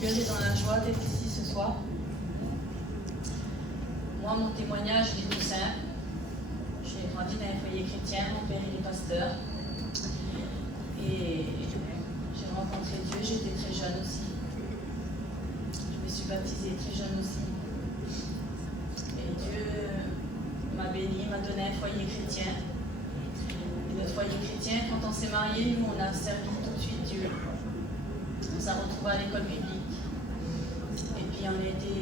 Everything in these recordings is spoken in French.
cœur est dans la joie d'être ici ce soir. Moi, mon témoignage il est tout simple. J'ai grandi dans un foyer chrétien, mon père il est pasteur. Et j'ai rencontré Dieu, j'étais très jeune aussi. Je me suis baptisée très jeune aussi. Et Dieu m'a béni, m'a donné un foyer chrétien. Et notre foyer chrétien, quand on s'est mariés, nous on a servi tout de suite Dieu. On s'est retrouvés à l'école biblique. Et puis on a été,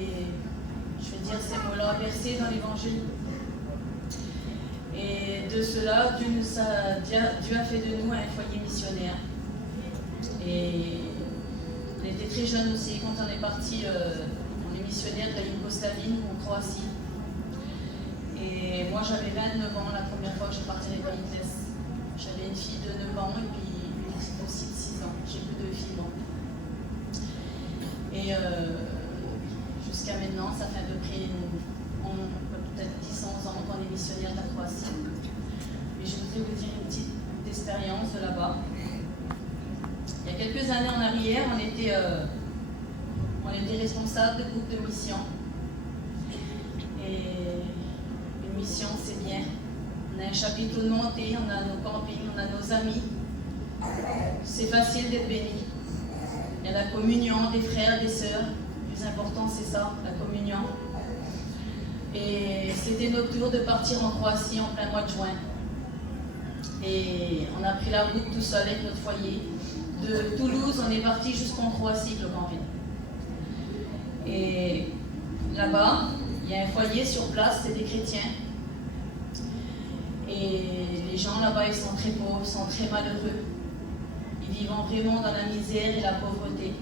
je vais dire ces mots-là, versés dans l'évangile. Et de cela, Dieu a fait de nous un foyer missionnaire. Et on était très jeunes aussi quand on est parti, on est missionnaire de la Yougoslavie, en Croatie. Et moi j'avais 29 ans la première fois que j'ai parti avec l'Église. J'avais une fille de 9 ans et puis une aussi de 6 ans. J'ai plus de filles, bon. Et jusqu'à maintenant, ça fait à peu près peut-être 10-11 ans qu'on est missionnaire de la Croatie. Et je voudrais vous dire une petite expérience de là-bas. Il y a quelques années en arrière, on était responsable de groupe de mission. Et une mission, c'est bien. On a un chapiteau de montée, on a nos campings, on a nos amis. C'est facile d'être béni. Il y a la communion des frères, des sœurs. Le plus important, c'est ça, la communion. Et c'était notre tour de partir en Croatie en plein mois de juin. Et on a pris la route tout seul avec notre foyer. De Toulouse, on est parti jusqu'en Croatie avec le camping. Et là-bas, il y a un foyer sur place, c'est des chrétiens. Et les gens là-bas, ils sont très pauvres, ils sont très malheureux. Ils vivent vraiment dans la misère et la pauvreté.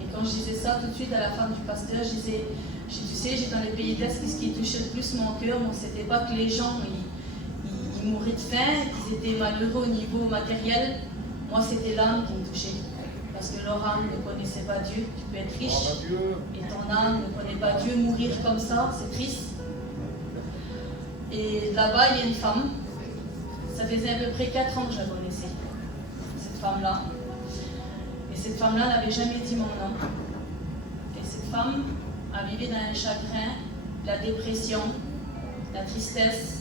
Et quand je disais ça tout de suite à la femme du pasteur, je disais, tu sais, j'étais dans les pays de l'Est, ce qui touchait le plus mon cœur, bon, c'était pas que les gens ils mouraient de faim, qu'ils étaient malheureux au niveau matériel. Moi, c'était l'âme qui me touchait. Parce que leur âme ne connaissait pas Dieu. Tu peux être riche et ton âme ne connaît pas Dieu. Mourir comme ça, c'est triste. Et là-bas, il y a une femme. Ça faisait à peu près 4 ans que je la connaissais, cette femme-là. Et cette femme-là n'avait jamais dit mon nom. Et cette femme a vécu dans un chagrin, la dépression, la tristesse.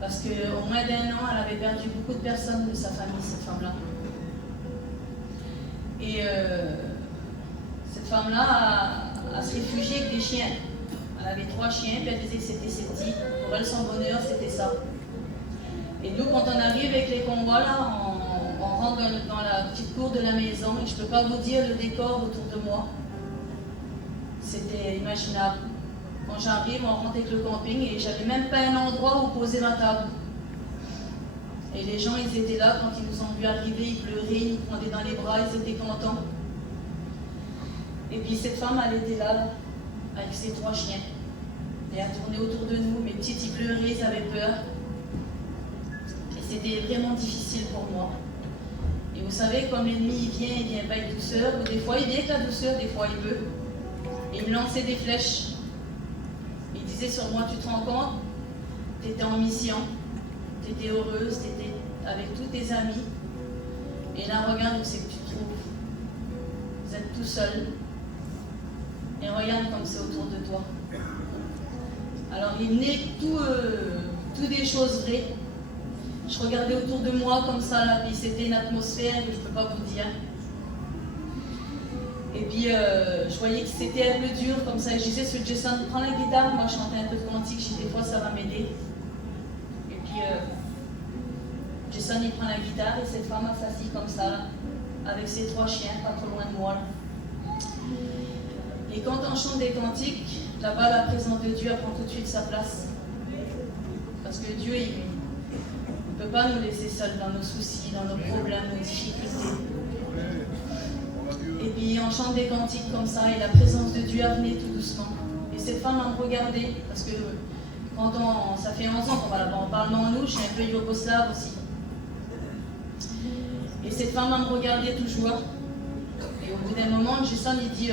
Parce qu'au moins d'1 an, elle avait perdu beaucoup de personnes de sa famille, cette femme-là. Et cette femme-là a se réfugié avec des chiens. Elle avait 3 chiens, puis elle disait que c'était ses petits. Pour elle, son bonheur, c'était ça. Et nous, quand on arrive avec les convois, là, on rentre dans la petite cour de la maison, et je ne peux pas vous dire le décor autour de moi. C'était imaginable. Quand j'arrive, on rentre avec le camping, et j'avais même pas un endroit où poser ma table. Et les gens, ils étaient là, quand ils nous ont vu arriver, ils pleuraient, ils nous prenaient dans les bras, ils étaient contents. Et puis cette femme, elle était là, avec ses 3 chiens. Et elle tournait autour de nous, mes petites, ils pleuraient, ils avaient peur. Et c'était vraiment difficile pour moi. Et vous savez, comme l'ennemi, il vient pas avec douceur, ou des fois il vient avec la douceur, des fois il veut. Et il me lançait des flèches. Il disait sur moi, tu te rends compte, tu étais en mission, tu étais heureuse, tu étais avec tous tes amis. Et là, regarde où c'est que tu te trouves. Vous êtes tout seul. Et regarde comme c'est autour de toi. Alors il venait tout des choses vraies. Je regardais autour de moi comme ça, là, puis c'était une atmosphère que je ne peux pas vous dire. Et puis je voyais que c'était un peu dur comme ça. Je disais, ce Jason, prends la guitare, moi je chantais un peu de cantique, je dis des fois ça va m'aider. Et puis Jason il prend la guitare et cette femme s'assit comme ça, là, avec ses 3 chiens, pas trop loin de moi. Là. Et quand on chante des cantiques, là-bas la présence de Dieu prend tout de suite sa place. Parce que Dieu, il ne peut pas nous laisser seuls dans nos soucis, dans nos problèmes, nos difficultés. Et puis on chante des cantiques comme ça, et la présence de Dieu venait tout doucement. Et cette femme me regardait, parce que quand ça fait 11 ans qu'on va là-bas, on parle en nous, je suis un peu yougoslave aussi. Et cette femme me regardait toujours. Et au bout d'un moment, Jason il dit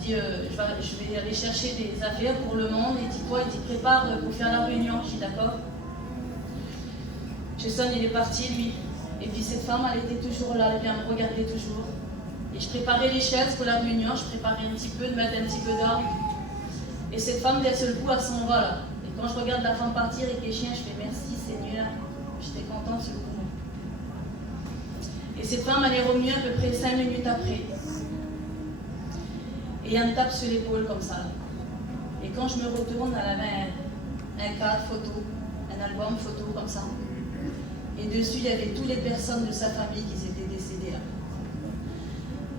je vais aller chercher des affaires pour le monde. Il dit quoi? Il dit prépare pour faire la réunion. Je dis d'accord. Jason il est parti lui. Et puis cette femme elle était toujours là, elle me regardait toujours. Et je préparais les chaises pour la réunion, je préparais un petit peu, de mettre un petit peu d'or. Et cette femme, d'un seul coup, elle s'en va là. Et quand je regarde la femme partir avec les chiens, je fais merci Seigneur. J'étais contente sur le coup. Et cette femme, elle est revenue à peu près 5 minutes après. Et elle me tape sur l'épaule comme ça. Et quand je me retourne, elle avait un cadre photo, un album photo comme ça. Et dessus, il y avait toutes les personnes de sa famille qui étaient décédées là.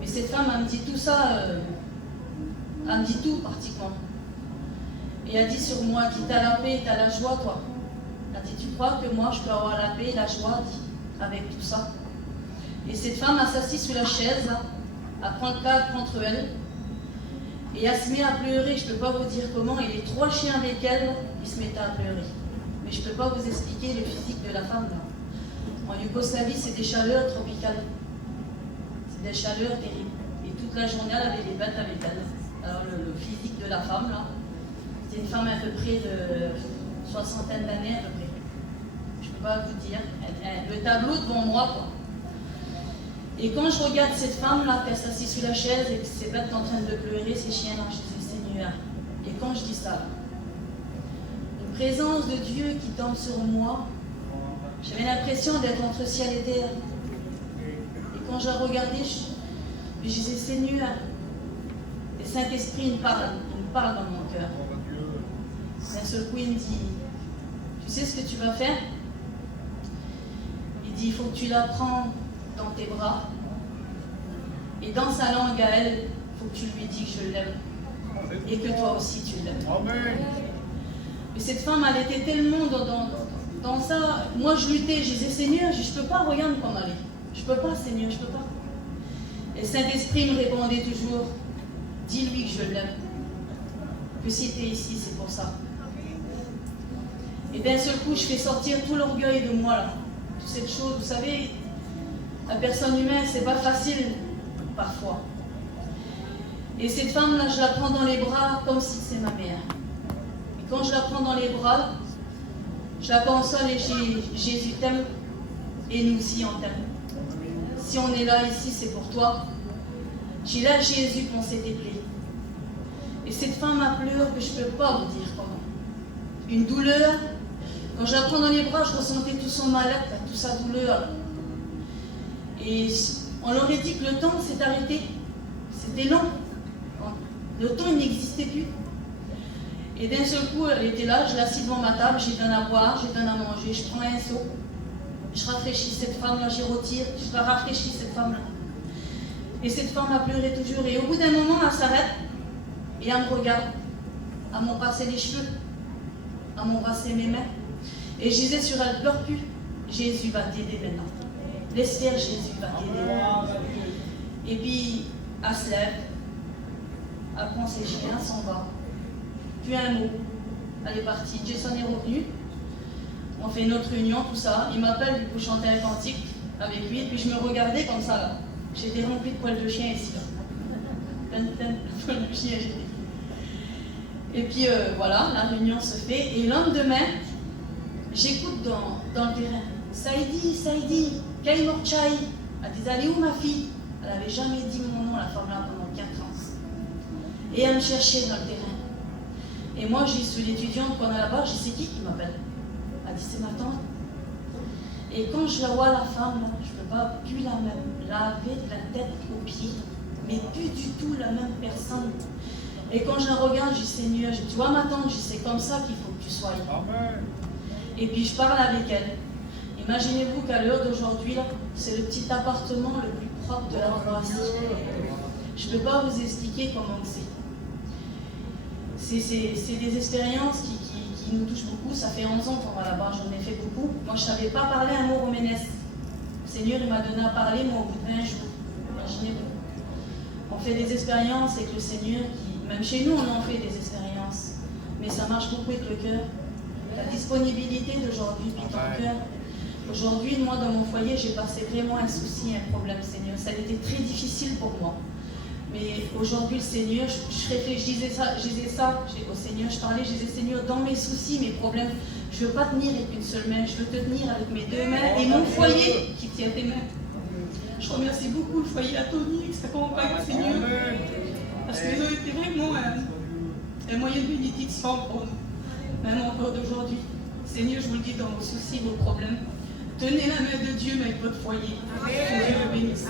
Mais cette femme, elle me dit tout ça, elle me dit tout pratiquement. Et elle dit sur moi, qui t'a la paix et t'as la joie, toi. Elle dit, tu crois que moi, je peux avoir la paix et la joie avec tout ça? Et cette femme, elle s'assit sur la chaise, là, elle prend le cadre contre elle, et elle se met à pleurer. Je ne peux pas vous dire comment, et les 3 chiens avec elle, ils se mettaient à pleurer. Mais je ne peux pas vous expliquer le physique de la femme, là. En Yougoslavie, c'est des chaleurs tropicales. C'est des chaleurs terribles. Et toute la journée, elle avait les bêtes avec elle. Alors, le physique de la femme, là, c'est une femme à peu près de 60aine d'années, à peu près. Je ne peux pas vous dire. Le tableau devant moi, quoi. Et quand je regarde cette femme-là, qui s'assied sur la chaise et que ses bêtes sont en train de pleurer, ces chiens-là, je dis Seigneur. Et quand je dis ça, une présence de Dieu qui tombe sur moi, j'avais l'impression d'être entre ciel et terre. Et quand je la regardais, je disais Seigneur. Et Saint-Esprit, il me parle dans mon cœur. D'un seul coup, il me dit, tu sais ce que tu vas faire? Il dit, il faut que tu la prends dans tes bras. Et dans sa langue à elle, il faut que tu lui dis que je l'aime. Et que toi aussi, tu l'aimes. Mais cette femme, elle était tellement dans ça. Moi, je luttais, je disais, Seigneur, je ne peux pas, regarde comment elle est. Je ne peux pas, Seigneur, je ne peux pas. Et Saint-Esprit me répondait toujours, dis-lui que je l'aime. Que si tu es ici, c'est pour ça. Et d'un seul coup, je fais sortir tout l'orgueil de moi, là. Toute cette chose, vous savez, la personne humaine, c'est pas facile, parfois. Et cette femme-là, je la prends dans les bras comme si c'est ma mère. Et quand je la prends dans les bras, je la console et Jésus t'aime et nous aussi on t'aime. Si on est là ici, c'est pour toi. J'ai là Jésus pour s'était plaies. Et cette femme a pleuré que je ne peux pas vous dire comment. Une douleur. Quand je la prends dans les bras, je ressentais tout son mal-être, toute sa douleur. Et on leur a dit que le temps s'est arrêté. C'était long. Le temps, il n'existait plus. Et d'un seul coup, elle était là, je l'assis devant ma table, j'ai donné à boire, j'ai donné à manger, je prends un seau, je rafraîchis cette femme-là, j'y retire, je la rafraîchis cette femme-là. Et cette femme a pleuré toujours. Et au bout d'un moment, elle s'arrête et elle me regarde. Elle m'embrassait les cheveux, elle m'embrassait mes mains. Et je disais sur elle, pleure plus, Jésus va t'aider maintenant. Laisse faire, Jésus va t'aider. Et puis, elle se lève, elle prend ses chiens, elle s'en va. Puis un mot, elle est partie. Jason est revenu, on fait notre réunion, tout ça. Il m'appelle pour chanter un cantique avec lui, et puis je me regardais comme ça là. J'étais remplie de poils de chien ici là. Plein de poils de chien, j'étais. Et puis voilà, la réunion se fait, et le lendemain, j'écoute dans le terrain. Saïdi, Kaimorchai. Elle disait, elle est où ma fille? Elle n'avait jamais dit mon nom, la femme là, pendant 4 ans. Et elle me cherchait dans le terrain. Et moi, je suis l'étudiante qu'on a là-bas, je sais qui m'appelle. Elle dit, c'est ma tante. Et quand je la vois, la femme, là, je ne peux pas plus la même, laver de la tête aux pieds, mais plus du tout la même personne. Et quand je la regarde, je dis, Seigneur, tu vois ma tante, je dis, c'est comme ça qu'il faut que tu sois. Amen. Et puis je parle avec elle. Imaginez-vous qu'à l'heure d'aujourd'hui, c'est le petit appartement le plus propre de la France. Je ne peux pas vous expliquer comment c'est. C'est des expériences qui nous touchent beaucoup. Ça fait 11 ans qu'on va là-bas, j'en ai fait beaucoup. Moi, je ne savais pas parler un mot romanesque. Le Seigneur, il m'a donné à parler, moi, au bout de 20 jours. Imaginez-vous. On fait des expériences avec le Seigneur, même chez nous, on en fait des expériences. Mais ça marche beaucoup avec le cœur. La disponibilité d'aujourd'hui, puis ton cœur. Aujourd'hui, moi, dans mon foyer, j'ai passé vraiment un souci, un problème, Seigneur. Ça a été très difficile pour moi. Mais aujourd'hui, le Seigneur, je disais ça au Seigneur, je parlais, je disais, Seigneur, dans mes soucis, mes problèmes, je ne veux pas tenir avec une seule main, je veux te tenir avec mes 2 mains et mon foyer qui tient tes mains. Je remercie beaucoup le foyer Atoni et sa compagne, Seigneur, parce qu'ils ont été vraiment un moyen de bénédiction pour nous, même encore d'aujourd'hui. Seigneur, je vous le dis, dans vos soucis, vos problèmes, tenez la main de Dieu avec votre foyer. Que Dieu le bénisse.